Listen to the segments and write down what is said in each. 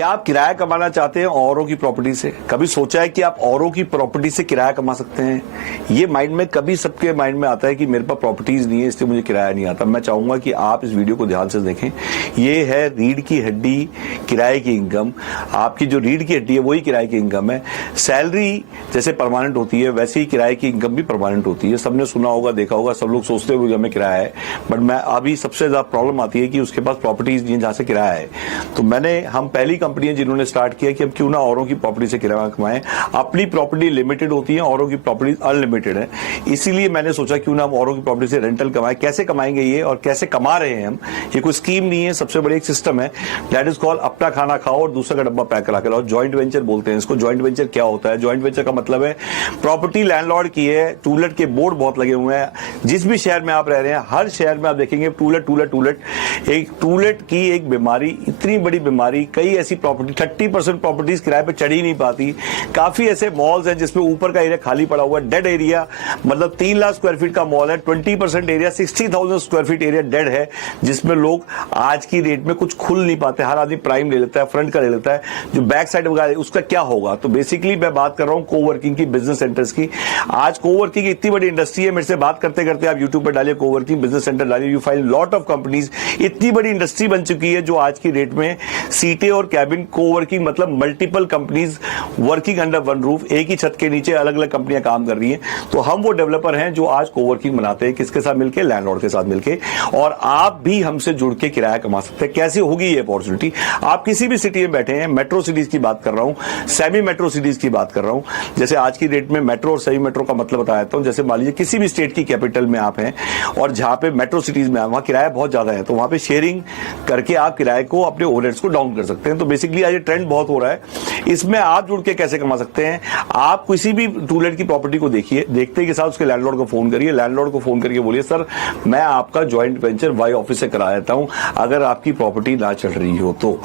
क्या आप किराया कमाना चाहते हैं औरों की प्रॉपर्टी से? कभी सोचा है कि आप औरों की प्रॉपर्टी से किराया कमा सकते हैं? ये माइंड में कभी सबके माइंड में आता है कि मेरे पास प्रॉपर्टीज नहीं है इसलिए मुझे किराया नहीं आता। मैं चाहूंगा कि आप इस वीडियो को ध्यान से देखें। ये है रीढ़ की हड्डी किराए की इनकम। आपकी जो रीढ़ की हड्डी है वही किराए की इनकम है। सैलरी जैसे परमानेंट होती है वैसे ही किराए की इनकम भी परमानेंट होती है। सबने सुना होगा, देखा होगा, सब लोग सोचते होंगे हमें किराया है, बट मैं अभी सबसे ज्यादा प्रॉब्लम आती है कि उसके पास प्रॉपर्टीज नहीं है जहां से किराया है। तो हम पहली कंपनी है जिन्होंने स्टार्ट किया कि हम क्यों ना औरों की प्रॉपर्टी से किराया कमाएं। अपनी प्रॉपर्टी लिमिटेड होती है, औरों की प्रॉपर्टी अनलिमिटेड है। इसीलिए मैंने सोचा क्यों ना हम औरों की प्रॉपर्टी से रेंटल कमाएं। कैसे कमाएंगे ये और कैसे कमा रहे हैं हम, ये कोई स्कीम नहीं है, सबसे बड़ी एक सिस्टम है। दैट इज कॉल्ड अपना खाना खाओ और दूसरा का डब्बा पैक करा के लाओ। ज्वाइंट वेंचर बोलते हैं इसको। ज्वाइंट वेंचर क्या होता है? ज्वाइंट वेंचर का मतलब है प्रॉपर्टी लैंडलॉर्ड की है, टूलेट के बोर्ड बहुत लगे हुए हैं। जिस भी शहर में आप रह रहे हैं हर शहर में आप देखेंगे टूलेट टूलेट टूलेट। एक टूलेट की एक बीमारी, इतनी बड़ी बीमारी, कई ऐसी प्रॉपर्टी 30% प्रॉपर्टीज किराए पे चढ़ ही नहीं पाती। काफी ऐसे मॉल्स हैं जिसमें ऊपर का एरिया खाली पड़ा हुआ है, डेड एरिया, मतलब 3 लाख स्क्वायर फीट का मॉल है, 20% area 60,000 square feet area dead है, जिसमें लोग आज की रेट में कुछ खुल नहीं पाते। हर आदमी प्राइम ले लेता है, फ्रंट का ले लेता है, जो बैक साइड वगैरह उसका क्या होगा। तो बेसिकली मैं बात कर रहा हूं कोवर्किंग की, बिजनेस सेंटर्स की। आज कोवर्किंग की इतनी बड़ी इंडस्ट्री है, मेरे से बात करते करते आप यूट्यूब पर डालिए कोवर्किंग बिजनेस सेंटर डालिए, you find lot of companies. इतनी बड़ी इंडस्ट्री बन चुकी है जो आज की रेट में सीटें और कैबिन कोवर्किंग मतलब multiple companies working under one roof, एक ही छत के नीचे अलग अलग कंपनियां काम कर रही हैं। तो हम वो डेवलपर हैं जो आज कोवर्किंग बनाते हैं, किसके साथ मिलकर? लैंडलॉर्ड के साथ मिलकर। और आप भी हमसे जुड़ के किराया कमा सकते हैं। कैसे होगी ये अपॉर्चुनिटी? आप किसी भी सिटी में बैठे हैं, मेट्रो सिटीज की बात कर रहा हूं, सेमी मेट्रो सिटीज की बात कर रहा हूं। जैसे आज की डेट में मेट्रो और सेमी मेट्रो का मतलब बता देता हूं। जैसे मान लीजिए किसी भी स्टेट की कैपिटल में आप हैं और जहां पे मेट्रो सिटीज में वहां किराया बहुत ज्यादा है, तो वहां पे शेयरिंग करके आप किराए को, अपने ओवरहेड्स को डाउन कर सकते हैं। तो बेसिकली आज ये ट्रेंड बहुत हो रहा है। इसमें आप जुड़ के कैसे कमा सकते हैं? आप किसी भी टूलेट की प्रॉपर्टी को देखिए, देखते के साथ उसके लैंडलॉर्ड को फोन करिए, लैंडलॉर्ड को फोन करके बोलिए सर मैं आपका ज्वाइंट वेंचर वाई ऑफिस से करा देता हूं अगर आपकी प्रॉपर्टी ना चल रही हो तो।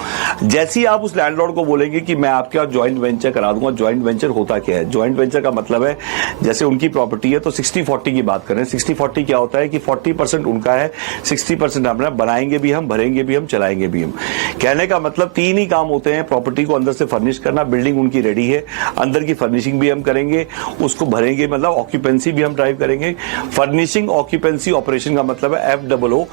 जैसे ही आप उस लैंडलॉर्ड को बोलेंगे कि मैं आपका ज्वाइंट वेंचर करा दूंगा। ज्वाइंट वेंचर होता क्या है? ज्वाइंट वेंचर का मतलब है जैसे उनकी प्रॉपर्टी है तो 60-40 की बात करें। 60-40 क्या होता है कि 40% उनका है, 60% अपना, बनाएंगे भी हम, भरेंगे भी हम, चलाएंगे भी हम। कहने का मतलब 3 ही काम होते हैं प्रॉपर्टी को अंदर से फर्निश करना। बिल्डिंग उनकी रेडी है, अंदर की फर्निशिंग भी हम करेंगे, उसको भरेंगे मतलब ऑक्यूपेंसी भी हम ड्राइव करेंगे। फर्निशिंग ऑक्यूपेंसी ऑपरेशन का मतलब है FOO।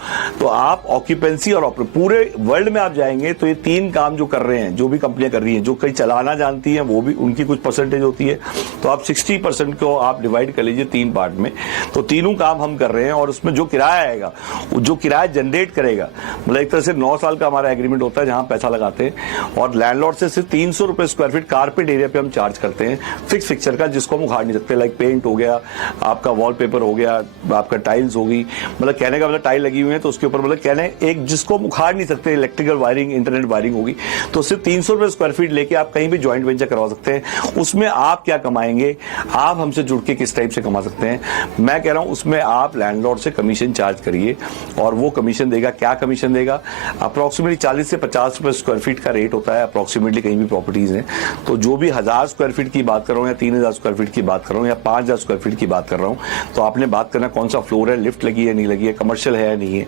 तो आप ऑक्यूपेंसी और पूरे वर्ल्ड में आप जाएंगे तो ये 3 काम जो कर रहे हैं, जो भी कंपनियां कर रही हैं, जो कई चलाना जानती हैं वो भी उनकी कुछ परसेंटेज होती है। तो आप 60% को आप डिवाइड कर लीजिए 3 पार्ट में। तो तीनों काम हम कर रहे हैं और उसमें जो किराया आएगा, जो किराया जनरेट करेगा, मतलब एक तरह से 9 साल का हमारा एग्रीमेंट होता है जहां पैसा लगाते हैं और लैंडलॉर्ड से सिर्फ 300 रुपए स्क्वायर फीट कारपेट एरिया पे हम चार्ज करते हैं फिक्स फिक्चर का, जिसको हम उखाड़ नहीं सकते। लाइक पेंट हो गया, आपका वॉलपेपर हो गया, आपका टाइल्स होगी, मतलब कहने का मतलब टाइल लगी हुई है तो उसके ऊपर मतलब कहने एक जिसको हम उखाड़ नहीं सकते, इलेक्ट्रिकल वायरिंग, इंटरनेट वायरिंग होगी। तो सिर्फ 300 रुपए स्क्वायर फीट लेके आप कहीं भी ज्वाइंट वेंचर करवा सकते हैं। उसमें आप क्या कमाएंगे, आप हमसे जुड़ के किस टाइप से कमा सकते हैं? मैं कह रहा हूं उसमें आप लैंडलॉर्ड से कमीशन चार्ज करिए और वो कमीशन देगा। क्या कमीशन देगा? अप्रोक्सीमेटली 40 से 50 रुपए स्क्वायर फीट का रेट होता है अप्रोक्सीमेटली कहीं भी प्रॉपर्टीज हैं। तो जो भी 1000 स्क्वायर फीट की बात कर रहा हूं या 3000 स्क्वायर फीट की बात कर रहा हूं या 5000 स्क्वायर फीट की बात कर रहा हूं, तो आपने बात करना कौन सा फ्लोर है, लिफ्ट लगी है नहीं लगी है, कमर्शियल है या नहीं है।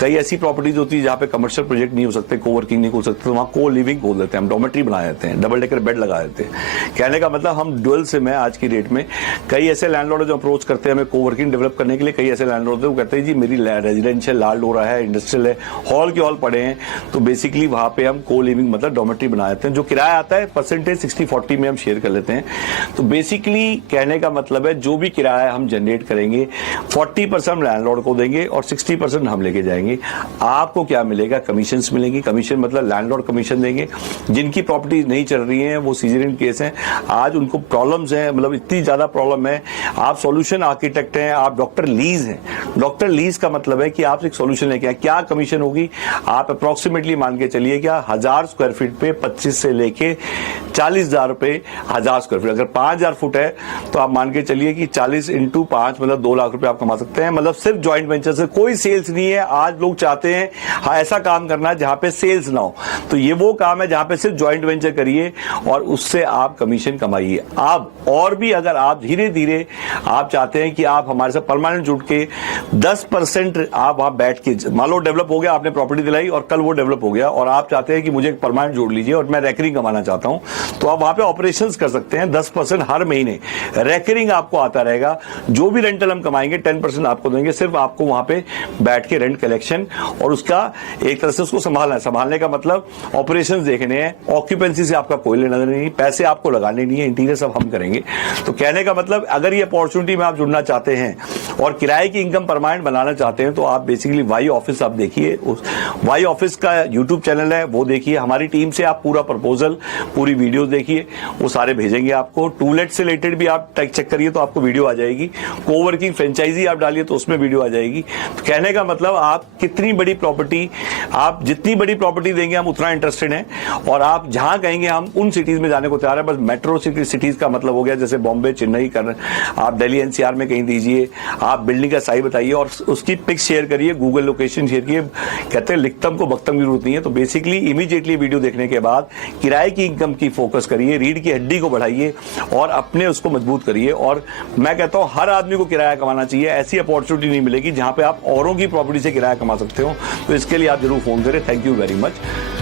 कई ऐसी प्रॉपर्टीज होती है जहां पे कमर्शियल प्रोजेक्ट नहीं हो सकते, कोवर्किंग नहीं हो सकते, तो वहां को लिविंग खोल देते हैं हम, डॉर्मेट्री बना देते हैं, डबल डेकर बेड लगा देते हैं। कहने का मतलब हम डुअल सिम है आज की डेट में। कई ऐसे लैंडलॉर्ड जो अप्रोच करते हैं हमें कोवर्किंग डेवलप करने के लिए, कई ऐसे लैंडलॉर्ड वो कहते हैं जी मेरी रेजिडेंशियल लाल डोरा है, इंडस्ट्रियल है, हॉल के हॉल पड़े हैं, तो बेसिकली वहां पे हम को लिविंग मतलब डॉर्मेट्री बना देते हैं। जो किराया आता है परसेंटेज 60-40 में हम शेयर कर लेते हैं। तो बेसिकली कहने का मतलब है जो भी किराया हम जनरेट करेंगे 40% हम लैंडलॉर्ड को देंगे और 60% हम लेके जाएंगे। आपको क्या मिलेगा? कमीशन मिलेंगी। कमीशन मतलब लैंडलॉर्ड कमीशन देंगे। जिनकी प्रॉपर्टी नहीं चल रही है वो सीजरिंग केस है, आज उनको प्रॉब्लम्स हैं, मतलब इतनी ज्यादा प्रॉब्लम है। आप सॉल्यूशन आर्किटेक्ट हैं, आप डॉक्टर लीज हैं। डॉक्टर लीज का मतलब है कि आप एक सॉल्यूशन लेके आए। क्या कमीशन होगी? आप अप्रोक्सीमेटली मान के चलिए क्या 1000 स्क्वायर फीट पे 25 से लेके 40,000 रुपए 1000 स्क्वायर फीट। अगर 5000 फुट है तो आप मान के चलिए कि 40 × 5 मतलब 2 लाख रुपए आप कमा सकते हैं। मतलब सिर्फ ज्वाइंट वेंचर से, कोई सेल्स नहीं है। आज लोग चाहते हैं हाँ ऐसा काम करना है जहां पे सेल्स ना हो, तो ये वो काम है जहां पे सिर्फ ज्वाइंट वेंचर करिए और उससे आप कमीशन कमाइए। आप और भी अगर आप धीरे धीरे आप चाहते हैं कि आप हमारे साथ परमानेंट जुड़ के 10% आप वहां बैठ के, मान लो डेवलप हो गया, आपने प्रॉपर्टी दिलाई और कल वो डेवलप हो गया और आप चाहते हैं कि मुझे परमानेंट जोड़ लीजिए और मैं रेकरिंग कमाना चाहता हूं, तो आप वहां पे ऑपरेशंस कर सकते हैं। 10% हर महीने रेकरिंग आपको आता रहेगा। जो भी रेंटल हम कमाएंगे 10% आपको देंगे, सिर्फ आपको वहां पे बैठ के रेंट कलेक्शन और उसका एक तरह से उसको संभालना है। संभालने का मतलब ऑपरेशंस देखने हैं, ऑक्यूपेंसी से आपका कोई लेना देना नहीं, पैसे आपको लगाने नहीं है, इंटीरियर सब हम करेंगे। तो कहने का मतलब अगर ये अपॉर्चुनिटी में आप जुड़ना चाहते हैं और किराए की इनकम परमानेंट बनाना चाहते हैं तो आप बेसिकली वाई ऑफिस आप देखिए, उस वाई ऑफिस का यूट्यूब चैनल है वो देखिए, हमारी टीम से आप पूरा प्रपोजल पूरी वीडियो देखिए, वो सारे भेजेंगे आपको। टूलेट से रिलेटेड भी आप चेक करिए तो आपको वीडियो आ जाएगी। कोवर्किंग फ्रेंचाइजी आप डालिए तो उसमें वीडियो आ जाएगी। तो कहने का मतलब आप कितनी बड़ी प्रॉपर्टी, आप जितनी बड़ी प्रॉपर्टी देंगे हम उतना इंटरेस्टेड हैं, और आप जहां कहेंगे हम उन सिटीज में जाने को तैयार है। बस मेट्रो सिटीज का मतलब हो गया जैसे बॉम्बे, चेन्नई, आप दिल्ली एनसीआर में कहीं दीजिए, आप बिल्डिंग का साइज बताइए और उसकी पिक शेयर करिए, गूगल लोकेशन शेयर किए। कहते हैं लिखतम को बख्तम की जरूरत नहीं है। तो बेसिकली इमीडिएटली वीडियो देखने के बाद किराए की इनकम की फोकस करिए, रीढ़ की हड्डी को बढ़ाइए और अपने उसको मजबूत करिए। और मैं कहता हूं हर आदमी को किराया कमाना चाहिए, ऐसी अपॉर्चुनिटी नहीं मिलेगी जहां पे आप औरों की प्रॉपर्टी से किराया कमा सकते हो। तो इसके लिए आप जरूर फोन करें। Thank you very much.